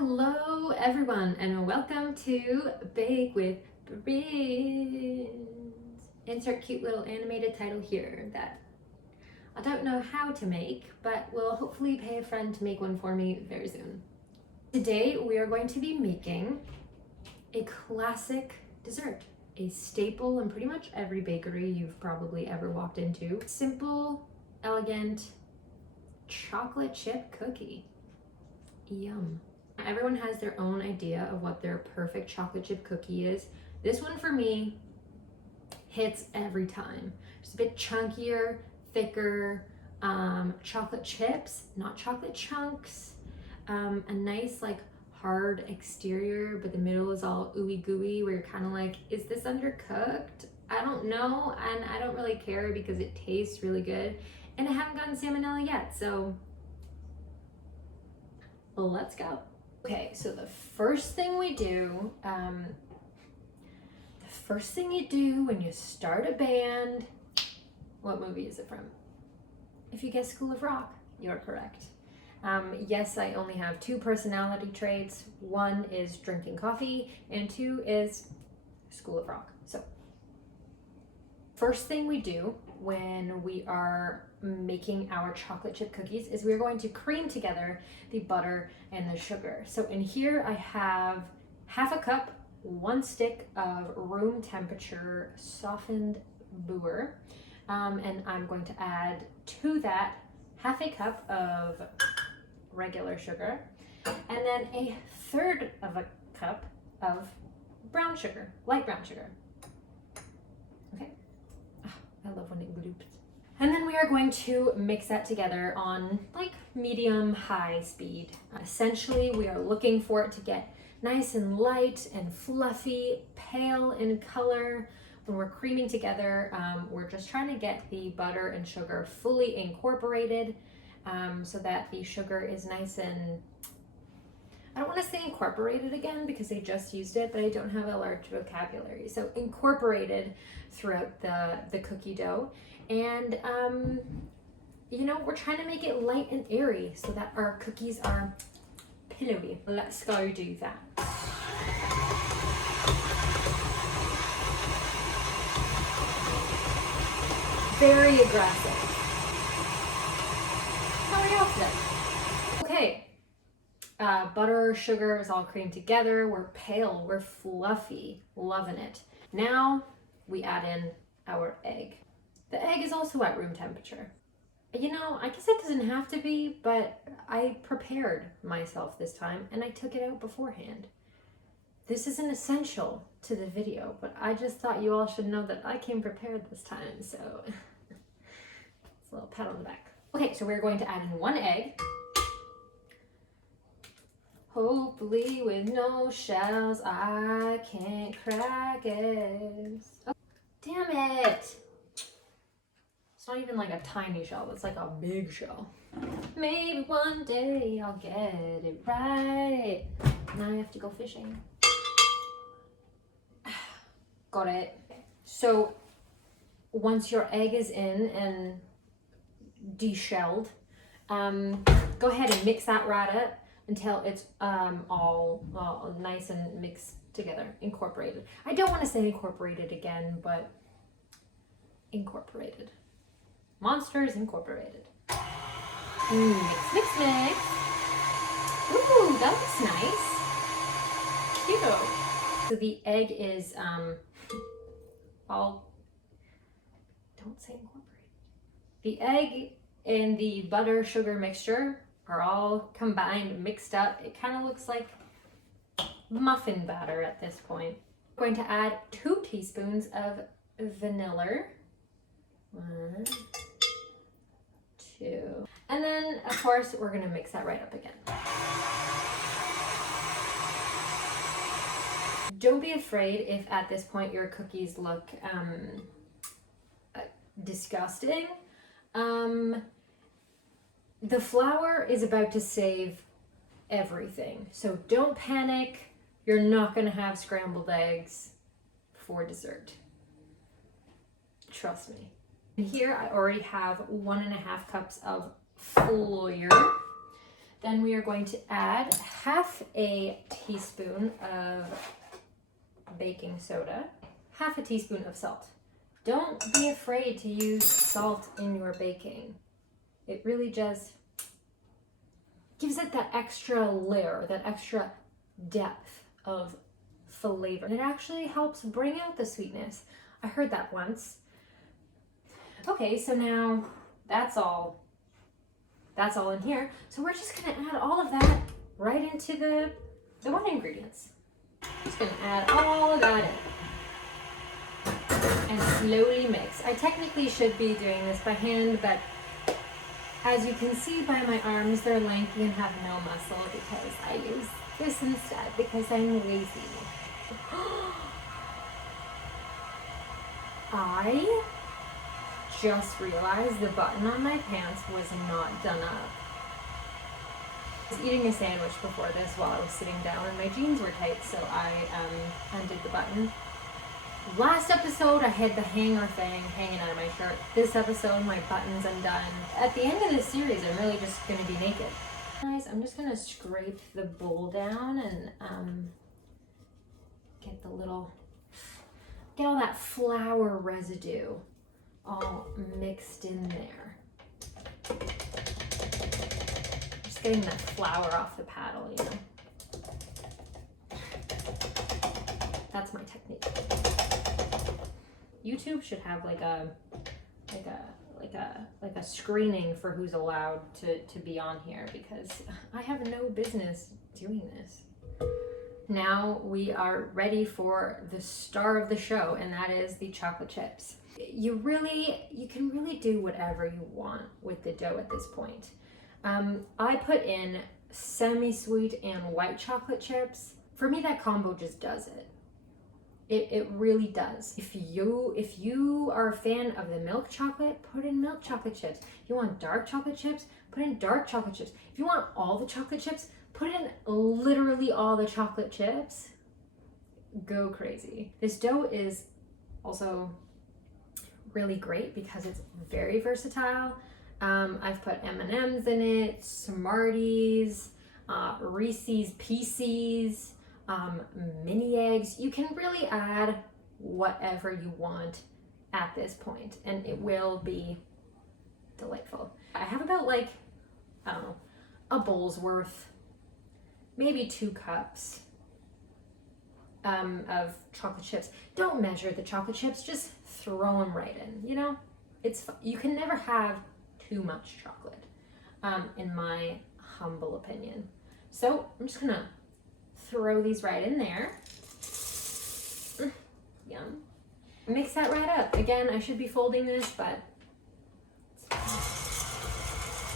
Hello everyone and welcome to Bake with Breens. Insert cute little animated title here that I don't know how to make, but will hopefully pay a friend to make one for me very soon. Today we are going to be making a classic dessert, a staple in pretty much every bakery you've probably ever walked into. Simple, elegant chocolate chip cookie. Yum. Everyone has their own idea of what their perfect chocolate chip cookie is. This one for me hits every time. Just a bit chunkier, thicker, chocolate chips, not chocolate chunks. A nice like hard exterior, but the middle is all ooey gooey where you're kind of like, is this undercooked? I don't know, and I don't really care because it tastes really good. And I haven't gotten salmonella yet, so let's go. Okay, so the first thing we do, the first thing you do when you start a band, what movie is it from? If you guess School of Rock, you're correct. Yes, I only have two personality traits. One is drinking coffee, and two is School of Rock. So, first thing we do when we are making our chocolate chip cookies is we're going to cream together the butter and the sugar. So in here I have half a cup, 1 stick of room temperature softened boer, and I'm going to add to that half a cup of regular sugar, and then a third of a cup of brown sugar, light brown sugar. Okay. I love when it gloops. And then we are going to mix that together on like medium high speed. Essentially, we are looking for it to get nice and light and fluffy, pale in color. When we're creaming together, we're just trying to get the butter and sugar fully incorporated so that the sugar is nice and, I don't want to say incorporated again because I just used it, but I don't have a large vocabulary. So incorporated throughout the cookie dough. And, you know, we're trying to make it light and airy so that our cookies are pillowy. Let's go do that. Very aggressive. How are y'all today? Okay. Butter, sugar is all creamed together. We're pale, we're fluffy, loving it. Now we add in our egg. The egg is also at room temperature. You know, I guess it doesn't have to be, but I prepared myself this time and I took it out beforehand. This isn't essential to the video, but I just thought you all should know that I came prepared this time, so it's a little pat on the back. Okay, so we're going to add in 1 egg. Hopefully with no shells, I can't crack it. Oh, damn it! It's not even like a tiny shell, it's like a big shell. Maybe one day I'll get it right. Now I have to go fishing. Got it. So once your egg is in and deshelled, go ahead and mix that right up until it's all nice and mixed together, incorporated. I don't want to say incorporated again, but incorporated. Monsters Incorporated. Mix, mix, mix. Ooh, that looks nice. Cute. So the egg is all, don't say incorporated. The egg and the butter sugar mixture are all combined, mixed up. It kind of looks like muffin batter at this point. I'm going to add 2 teaspoons of vanilla. 1, 2. And then, of course, we're going to mix that right up again. Don't be afraid if at this point your cookies look disgusting. The flour is about to save everything. So don't panic. You're not going to have scrambled eggs for dessert. Trust me. And here I already have 1.5 cups of flour. Then we are going to add half a teaspoon of baking soda, half a teaspoon of salt. Don't be afraid to use salt in your baking. It really just gives it that extra layer, that extra depth of flavor. And it actually helps bring out the sweetness. I heard that once. Okay, so now that's all in here. So we're just gonna add all of that right into the wet ingredients. Just gonna add all of that in and slowly mix. I technically should be doing this by hand, but as you can see by my arms, they're lengthy and have no muscle because I use this instead because I'm lazy. I just realized the button on my pants was not done up. I was eating a sandwich before this while I was sitting down and my jeans were tight, so I undid the button. Last episode I had the hanger thing hanging out of my shirt. This episode my button's undone. At the end of this series I'm really just going to be naked. Guys, I'm just going to scrape the bowl down and get all that flour residue all mixed in there. Just getting that flour off the paddle, you know. That's my technique. YouTube should have like a screening for who's allowed to be on here because I have no business doing this. Now we are ready for the star of the show, and that is the chocolate chips. You can really do whatever you want with the dough at this point. I put in semi-sweet and white chocolate chips. For me, that combo just does it. It really does. If you are a fan of the milk chocolate, put in milk chocolate chips. If you want dark chocolate chips, put in dark chocolate chips. If you want all the chocolate chips, put in literally all the chocolate chips. Go crazy. This dough is also really great because it's very versatile. I've put M&Ms in it, Smarties, Reese's Pieces, mini eggs. You can really add whatever you want at this point and it will be delightful. I have about I don't know, a bowl's worth, maybe 2 cups of chocolate chips. Don't measure the chocolate chips, just throw them right in, you know? You can never have too much chocolate, in my humble opinion. So I'm just gonna throw these right in there. Yum. Mix that right up. Again, I should be folding this, but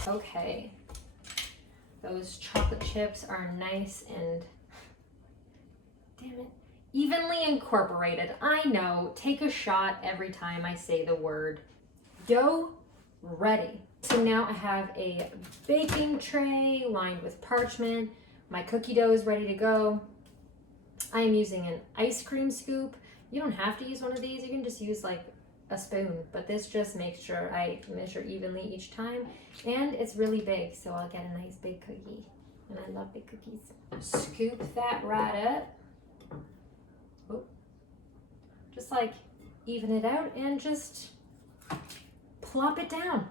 okay. Those chocolate chips are nice and, damn it, evenly incorporated. I know, take a shot every time I say the word. Dough ready. So now I have a baking tray lined with parchment. My cookie dough is ready to go. I am using an ice cream scoop. You don't have to use one of these. You can just use like a spoon, but this just makes sure I measure evenly each time. And it's really big, so I'll get a nice big cookie. And I love big cookies. Scoop that right up. Oh. Just like even it out and just plop it down.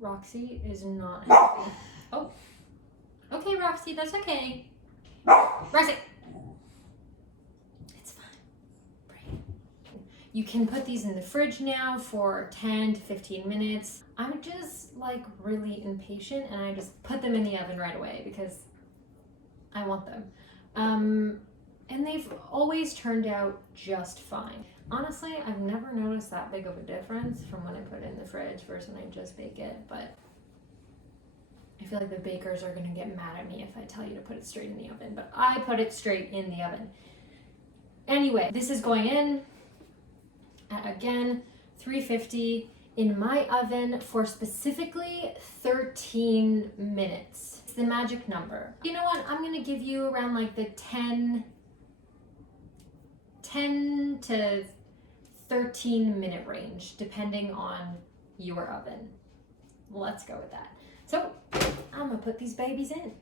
Roxy is not happy. Oh. Okay, Roxy, that's okay. Roxy! It's fine. Breathe. You can put these in the fridge now for 10 to 15 minutes. I'm just like really impatient and I just put them in the oven right away because I want them. And they've always turned out just fine. Honestly, I've never noticed that big of a difference from when I put it in the fridge versus when I just bake it, but I feel like the bakers are gonna get mad at me if I tell you to put it straight in the oven, but I put it straight in the oven. Anyway, this is going in at, again, 350 in my oven for specifically 13 minutes. It's the magic number. You know what? I'm gonna give you around like the 10 to 13 minute range, depending on your oven. Let's go with that. So I'm gonna put these babies in.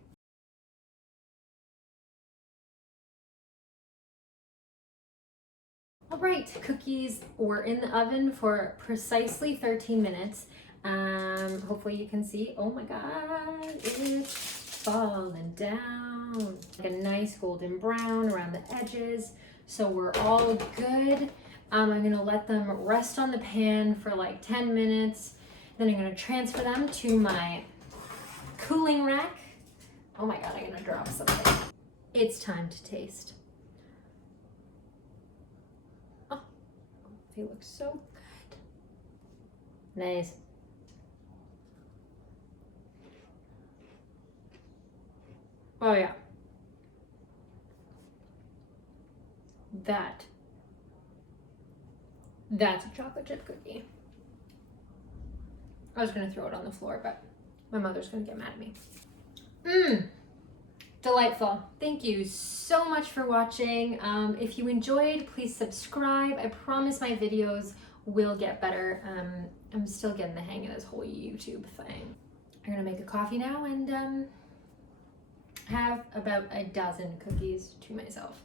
All right, cookies were in the oven for precisely 13 minutes. Hopefully you can see, oh my God, it's falling down. Like a nice golden brown around the edges. So we're all good. I'm gonna let them rest on the pan for like 10 minutes. Then I'm gonna transfer them to my cooling rack. Oh my God, I'm gonna drop something. It's time to taste. Oh, they look so good. Nice. Oh yeah. That's a chocolate chip cookie. I was gonna throw it on the floor, but my mother's gonna get mad at me. Delightful. Thank you so much for watching. If you enjoyed, please subscribe. I promise my videos will get better. I'm still getting the hang of this whole YouTube thing. I'm gonna make a coffee now and have about a dozen cookies to myself.